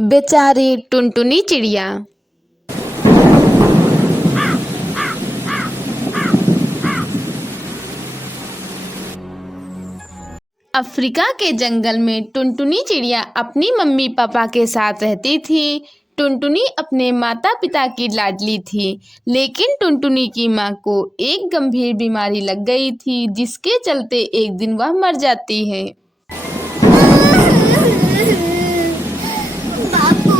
बेचारी टुनटुनी चिड़िया। अफ्रीका के जंगल में टुनटुनी चिड़िया अपनी मम्मी पापा के साथ रहती थी। टुनटुनी अपने माता पिता की लाडली थी, लेकिन टुनटुनी की माँ को एक गंभीर बीमारी लग गई थी, जिसके चलते एक दिन वह मर जाती है। बापू,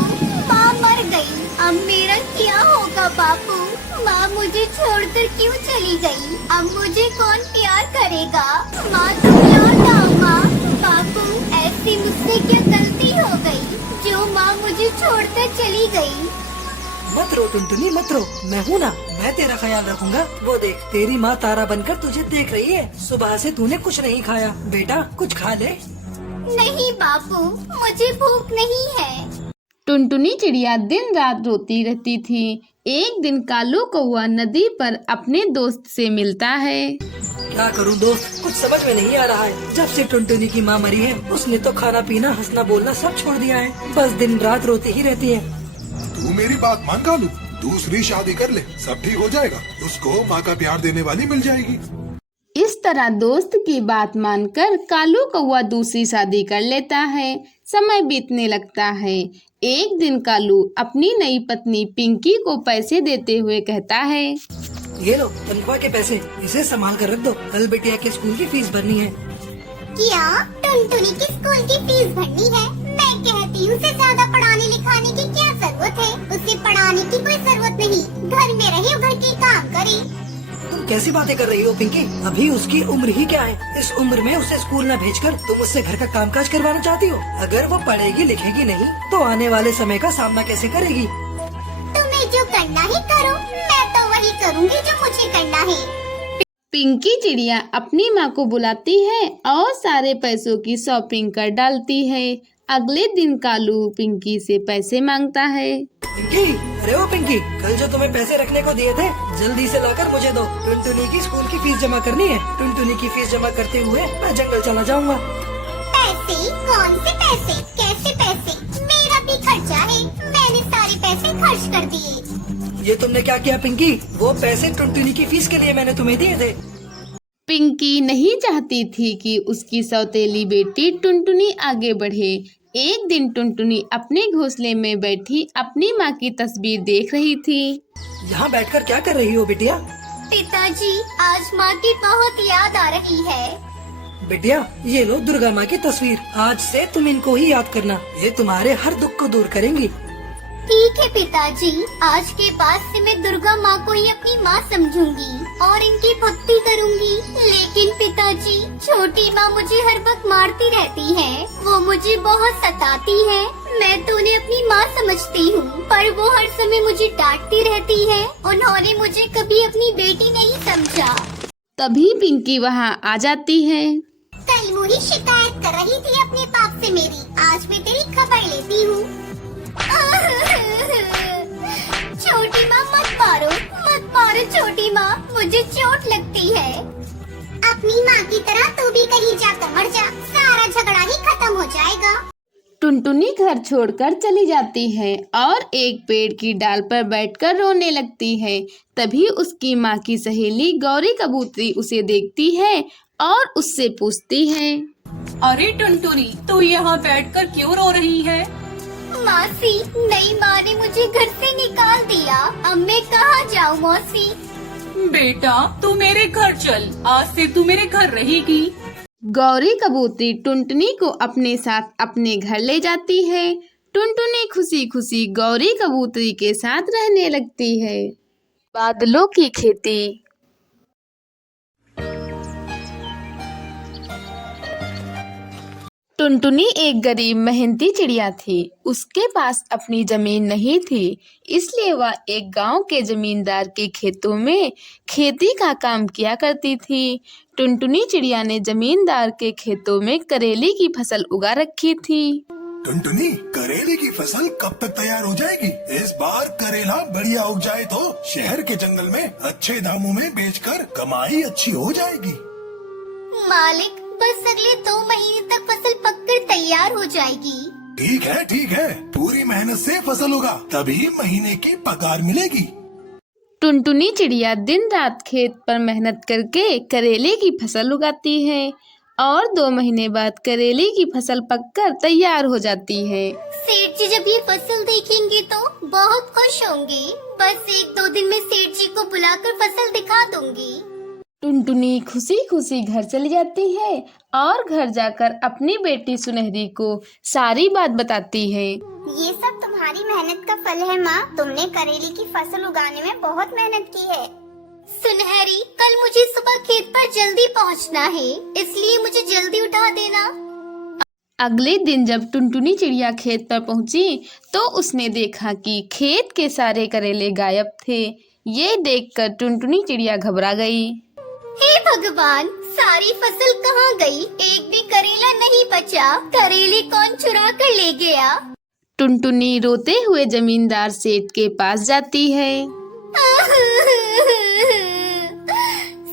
माँ मर गई। अब मेरा क्या होगा बापू? माँ मुझे छोड़कर क्यों चली गई? अब मुझे कौन प्यार करेगा? माँ तुम लौट आओ माँ। बापू, ऐसी मुझसे क्या गलती हो गई जो माँ मुझे छोड़कर चली गई? मत रो टुनटुनी, मत रो। मैं हूँ ना, मैं तेरा ख्याल रखूंगा। वो देख, तेरी माँ तारा बनकर तुझे देख रही है। सुबह से तूने कुछ नहीं खाया। बेटा कुछ खा ले। नहीं बापू, मुझे भूख नहीं है। टुनटुनी चिड़िया दिन रात रोती रहती थी। एक दिन कालू कौआ नदी पर अपने दोस्त से मिलता है। क्या करूँ दोस्त, कुछ समझ में नहीं आ रहा है। जब से टुनटुनी की माँ मरी है, उसने तो खाना पीना हंसना बोलना सब छोड़ दिया है। बस दिन रात रोती ही रहती है। तू मेरी बात मान कालू, दूसरी शादी कर ले, सब ठीक हो जाएगा। उसको माँ का प्यार देने वाली मिल जाएगी। इस तरह दोस्त की बात मानकर कालू कौआ दूसरी शादी कर लेता है। समय बीतने लगता है। एक दिन कालू अपनी नई पत्नी पिंकी को पैसे देते हुए कहता है, ये लो तनख्वाह के पैसे, इसे संभाल कर रख दो। कल बिटिया के स्कूल की फीस भरनी है। क्या टुनटुनी की स्कूल की फीस भरनी है? मैं कहती हूँ उसे ज्यादा पढ़ाने लिखाने की क्या जरूरत है? उसे पढ़ाने की कोई जरूरत नहीं। घर में रहे, घर के काम करे। तुम कैसी बातें कर रही हो पिंकी? अभी उसकी उम्र ही क्या है? इस उम्र में उसे स्कूल न भेजकर तुम उससे घर का कामकाज करवाना चाहती हो? अगर वो पढ़ेगी लिखेगी नहीं तो आने वाले समय का सामना कैसे करेगी? तुम्हें जो करना है करो, मैं तो वही करूँगी जो मुझे करना है। पिंकी चिड़िया अपनी माँ को बुलाती है और सारे पैसों की शॉपिंग कर डालती है। अगले दिन कालू पिंकी से पैसे मांगता है। पिंकी, अरे ओ पिंकी, कल जो तुम्हें पैसे रखने को दिए थे, जल्दी से लाकर मुझे दो। टुनटुनी की स्कूल की फीस जमा करनी है। टुनटुनी की फीस जमा करते हुए मैं जंगल चला जाऊंगा। पैसे? कौन से पैसे? कैसे पैसे? मेरा भी खर्चा है। मैंने सारे पैसे खर्च कर दिए। ये तुमने क्या किया पिंकी? वो पैसे टुनटुनी की फीस के लिए मैंने तुम्हें दिए थे। पिंकी नहीं चाहती थी कि उसकी सौतेली बेटी टुनटुनी आगे बढ़े। एक दिन टुनटुनी अपने घोंसले में बैठी अपनी माँ की तस्वीर देख रही थी। यहाँ बैठकर क्या कर रही हो बिटिया? पिताजी, आज माँ की बहुत याद आ रही है। बिटिया, ये लो दुर्गा माँ की तस्वीर। आज से तुम इनको ही याद करना, ये तुम्हारे हर दुख को दूर करेंगी। ठीक है पिताजी, आज के बाद से मैं दुर्गा माँ को ही अपनी माँ समझूंगी और इनकी भक्ति करूंगी। लेकिन पिताजी, छोटी माँ मुझे हर वक्त मारती रहती है। वो मुझे बहुत सताती है। मैं तो उन्हें अपनी माँ समझती हूँ, पर वो हर समय मुझे डांटती रहती है। उन्होंने मुझे कभी अपनी बेटी नहीं समझा। तभी पिंकी वहाँ आ जाती है। कल मुही शिकायत कर रही थी अपने पाप से मेरी। आज मैं तेरी खबर लेती हूँ। छोटी माँ मत मारो, मत मारो छोटी माँ, मुझे चोट लगती है। अपनी माँ की तरह तू भी कहीं जाकर मर जा, सारा झगड़ा ही खत्म हो जाएगा। टुनटुनी घर छोड़कर चली जाती है और एक पेड़ की डाल पर बैठकर रोने लगती है। तभी उसकी माँ की सहेली गौरी कबूतरी उसे देखती है और उससे पूछती है, अरे टुनटुनी, तू यहाँ बैठकर क्यों रो रही है? मौसी, नई माँ ने मुझे घर से निकाल दिया। अब मैं कहाँ जाऊँ मौसी? बेटा, तू मेरे घर चल, आज से तू मेरे घर रहेगी। गौरी कबूतरी टुनटुनी को अपने साथ अपने घर ले जाती है। टुनटुनी खुशी खुशी गौरी कबूतरी के साथ रहने लगती है। बादलों की खेती। टुनटुनी एक गरीब मेहनती चिड़िया थी। उसके पास अपनी जमीन नहीं थी, इसलिए वह एक गांव के जमींदार के खेतों में खेती का काम किया करती थी। टुनटुनी चिड़िया ने जमींदार के खेतों में करेले की फसल उगा रखी थी। टुनटुनी, करेले की फसल कब तक तैयार हो जाएगी? इस बार करेला बढ़िया उग जाए तो शहर के जंगल में अच्छे दामों में बेचकर कमाई अच्छी हो जाएगी। मालिक, बस अगले 2 महीने तक फसल पककर तैयार हो जाएगी। ठीक है, पूरी मेहनत से फसल होगा तभी महीने की पगार मिलेगी। टुनटुनी चिड़िया दिन रात खेत पर मेहनत करके करेले की फसल उगाती है और 2 महीने बाद करेले की फसल पककर तैयार हो जाती है। सेठ जी जब ये फसल देखेंगे तो बहुत खुश होंगे। बस 1-2 दिन में सेठ जी को बुलाकर फसल दिखा दूंगी। टुनटुनी खुशी खुशी घर चली जाती है और घर जाकर अपनी बेटी सुनहरी को सारी बात बताती है। ये सब तुम्हारी मेहनत का फल है माँ। तुमने करेले की फसल उगाने में बहुत मेहनत की है। सुनहरी, कल मुझे सुबह खेत पर जल्दी पहुँचना है, इसलिए मुझे जल्दी उठा देना। अगले दिन जब टुनटुनी चिड़िया खेत पर पहुंची तो उसने देखा कि खेत के सारे करेले गायब थे। ये देखकर टुनटुनी चिड़िया घबरा गई। हे भगवान, सारी फसल कहाँ गई? एक भी करेला नहीं बचा। करेले कौन चुरा कर ले गया? टुनटुनी रोते हुए जमींदार सेठ के पास जाती है।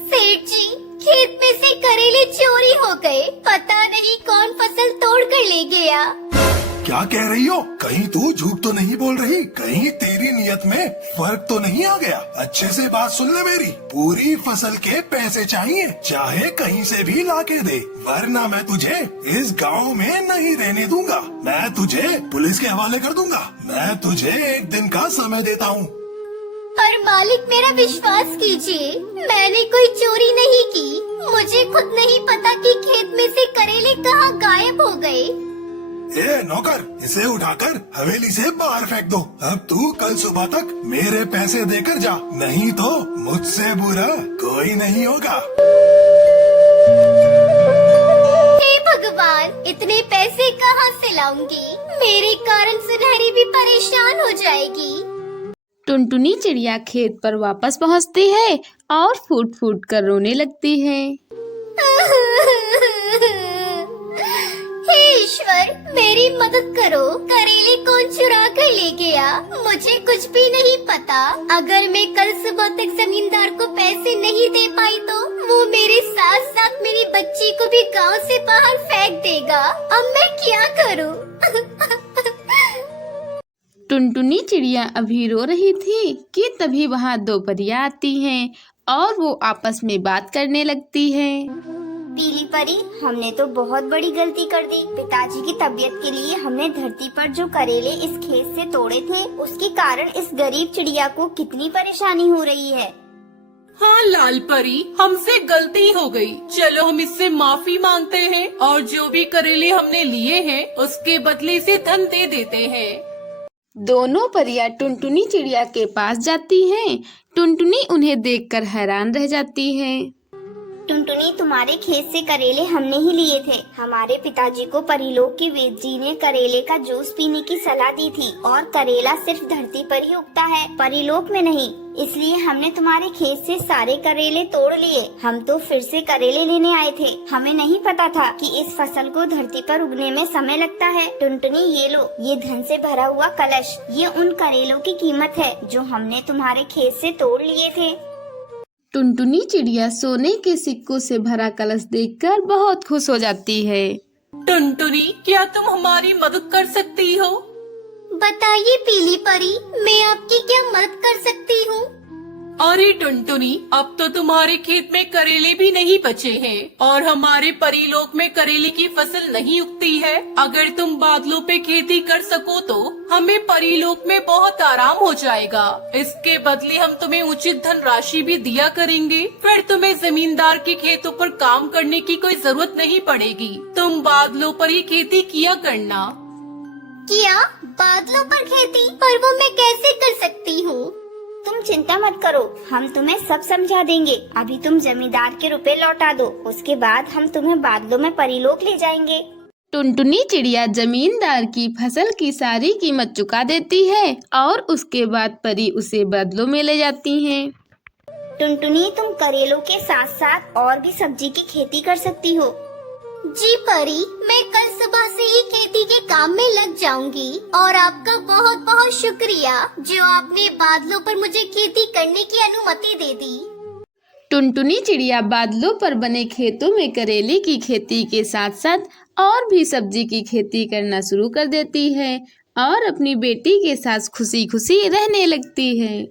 सेठ जी, खेत में से करेले चोरी हो गए। पता नहीं कौन फसल तोड़ कर ले गया। क्या कह रही हो? कहीं तू झूठ तो नहीं बोल रही? कहीं तेरी नियत में फर्क तो नहीं आ गया? अच्छे से बात सुन ले मेरी। पूरी फसल के पैसे चाहिए, चाहे कहीं से भी लाके दे, वरना मैं तुझे इस गांव में नहीं रहने दूंगा। मैं तुझे पुलिस के हवाले कर दूंगा। मैं तुझे 1 दिन का समय देता हूँ। पर मालिक, मेरा विश्वास कीजिए, मैंने कोई चोरी नहीं की। मुझे खुद नहीं पता कि खेत में से करेले कहाँ गायब हो गए। ए नौकर, इसे उठाकर हवेली से बाहर फेंक दो। अब तू कल सुबह तक मेरे पैसे देकर जा, नहीं तो मुझसे बुरा कोई नहीं होगा। हे भगवान, इतने पैसे कहाँ से लाऊंगी? मेरे कारण सुनहरी भी परेशान हो जाएगी। टुनटुनी चिड़िया खेत पर वापस पहुंचती है और फूट फूट कर रोने लगती है। हे ईश्वर, मेरी मदद करो। करेले कौन चुरा कर ले गया? मुझे कुछ भी नहीं पता। अगर मैं कल सुबह तक जमींदार को पैसे नहीं दे पाई तो वो मेरे साथ साथ मेरी बच्ची को भी गांव से बाहर फेंक देगा। अब मैं क्या करूं? टुनटुनी चिड़िया अभी रो रही थी कि तभी वहाँ 2 परियां आती हैं और वो आपस में बात करने लगती है। पीली परी, हमने तो बहुत बड़ी गलती कर दी। पिताजी की तबीयत के लिए हमने धरती पर जो करेले इस खेत से तोड़े थे, उसके कारण इस गरीब चिड़िया को कितनी परेशानी हो रही है। हाँ लाल परी, हमसे गलती हो गई। चलो हम इससे माफी मांगते हैं और जो भी करेले हमने लिए हैं उसके बदले से धन दे देते हैं। दोनों परियां टुनटुनी चिड़िया के पास जाती हैं। टुनटुनी उन्हें देखकर हैरान रह जाती है। टुनटुनी, तुम्हारे खेत से करेले हमने ही लिए थे। हमारे पिताजी को परिलोक के वेद जी ने करेले का जूस पीने की सलाह दी थी और करेला सिर्फ धरती पर ही उगता है, परिलोक में नहीं। इसलिए हमने तुम्हारे खेत से सारे करेले तोड़ लिए। हम तो फिर से करेले लेने आए थे। हमें नहीं पता था कि इस फसल को धरती पर उगने में समय लगता है। टुनटुनी, ये लो, ये धन से भरा हुआ कलश। ये उन करेलों की कीमत है जो हमने तुम्हारे खेत से तोड़ लिए थे। टुनटुनी चिड़िया सोने के सिक्कों से भरा कलश देखकर बहुत खुश हो जाती है। टुनटुनी, क्या तुम हमारी मदद कर सकती हो? बताइए पीली परी, मैं आपकी क्या मदद कर सकती हूँ? अरे टुनटुनी, अब तो तुम्हारे खेत में करेले भी नहीं बचे हैं और हमारे परिलोक में करेले की फसल नहीं उगती है। अगर तुम बादलों पे खेती कर सको तो हमें परिलोक में बहुत आराम हो जाएगा। इसके बदले हम तुम्हें उचित धन राशि भी दिया करेंगे। फिर तुम्हें जमींदार के खेतों पर काम करने की कोई जरूरत नहीं पड़ेगी। तुम बादलों पर ही खेती किया करना। क्या बादलों पर खेती? पर वो मैं कैसे कर सकती हूँ? तुम चिंता मत करो, हम तुम्हें सब समझा देंगे। अभी तुम जमींदार के रुपए लौटा दो, उसके बाद हम तुम्हें बादलों में परिलोक ले जाएंगे। टुनटुनी चिड़िया जमींदार की फसल की सारी कीमत चुका देती है और उसके बाद परी उसे बादलों में ले जाती हैं। टुनटुनी, तुम करेलों के साथ साथ और भी सब्जी की खेती कर सकती हो। जी परी, मैं कल सुबह से ही खेती के काम में लग जाऊंगी और आपका बहुत बहुत शुक्रिया जो आपने बादलों पर मुझे खेती करने की अनुमति दे दी। टुनटुनी चिड़िया बादलों पर बने खेतों में करेले की खेती के साथ साथ और भी सब्जी की खेती करना शुरू कर देती है और अपनी बेटी के साथ खुशी खुशी रहने लगती है।